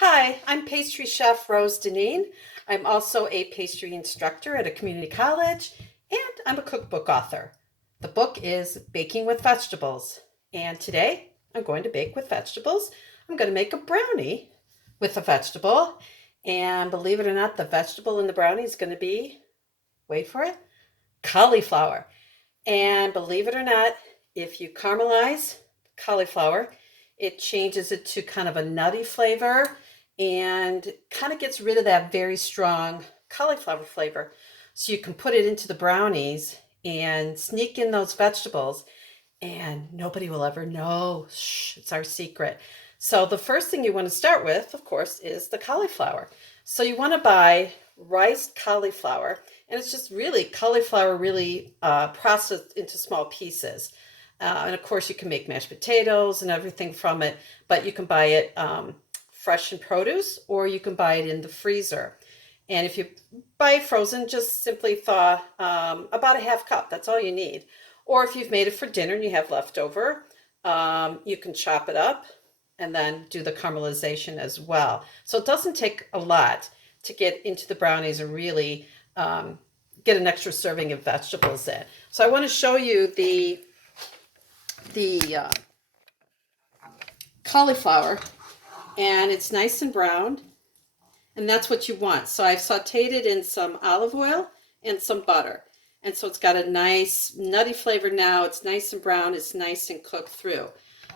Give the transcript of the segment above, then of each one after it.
Hi, I'm pastry chef Rose Deneen. I'm also a pastry instructor at a community college, and I'm a cookbook author. The book is Baking with Vegetables, and today I'm going to bake with vegetables. I'm going to make a brownie with a vegetable, and believe it or not, the vegetable in the brownie is going to be, wait for it, cauliflower. And believe it or not, if you caramelize cauliflower, it changes it to kind of a nutty flavor and kind of gets rid of that very strong cauliflower flavor. So you can put it into the brownies and sneak in those vegetables, and nobody will ever know. Shh, it's our secret. So the first thing you want to start with, of course, is the cauliflower. So you want to buy riced cauliflower, and it's just really cauliflower really processed into small pieces. And of course, you can make mashed potatoes and everything from it, but you can buy it fresh in produce, or you can buy it in the freezer. And if you buy it frozen, just simply thaw about a half cup. That's all you need. Or if you've made it for dinner and you have leftover, you can chop it up and then do the caramelization as well. So it doesn't take a lot to get into the brownies and really get an extra serving of vegetables in. So I want to show you the cauliflower, and it's nice and brown, and that's what you want. So I've sauteed it in some olive oil and some butter. And so it's got a nice nutty flavor now. It's nice and brown. It's nice and cooked through.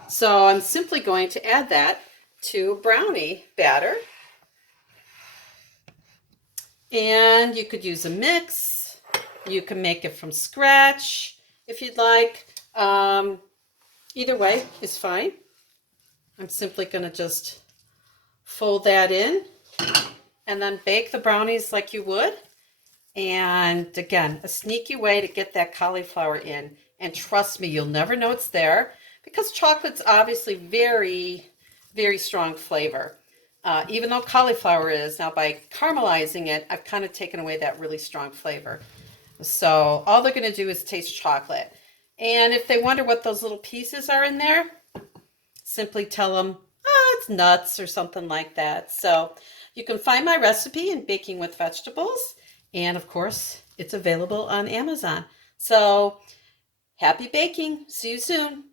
So I'm simply going to add that to brownie batter. And you could use a mix. You can make it from scratch if you'd like. Either way is fine. I'm simply going to just fold that in and then bake the brownies like you would. And again, a sneaky way to get that cauliflower in. And trust me, you'll never know it's there because chocolate's obviously very, very strong flavor. Even though cauliflower is, now by caramelizing it, I've kind of taken away that really strong flavor. So all they're going to do is taste chocolate. And if they wonder what those little pieces are in there, simply tell them, oh, it's nuts or something like that. So you can find my recipe in Baking with Vegetables. And of course, it's available on Amazon. So happy baking. See you soon.